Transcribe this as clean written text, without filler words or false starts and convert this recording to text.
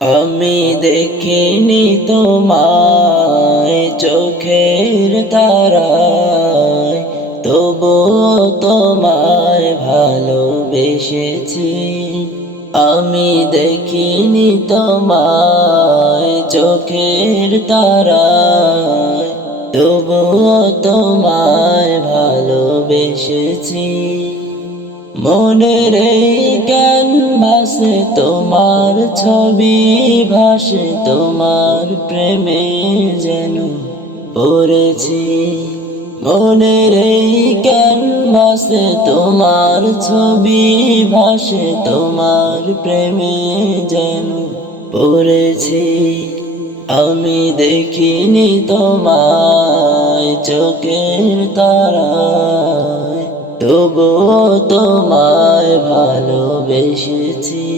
আমি দেখিনি তোমায় চোখের তারায়, তবুও তোমায় ভালোবেসেছি। আমি দেখিনি তোমায় চোখের তারায়, তবুও তোমায় ভালোবেসেছি। মনের এই ক্যানভাসে তোমার ছবি ভাসে, তোমার প্রেমে যেন পড়েছি। মনের এই ক্যানভাসে তোমার ছবি ভাসে, তোমার প্রেমে যেন পড়েছি। আমি দেখিনি তোমায় চোখের তারায়, তবুও তোমায় ভালোবেসেছি।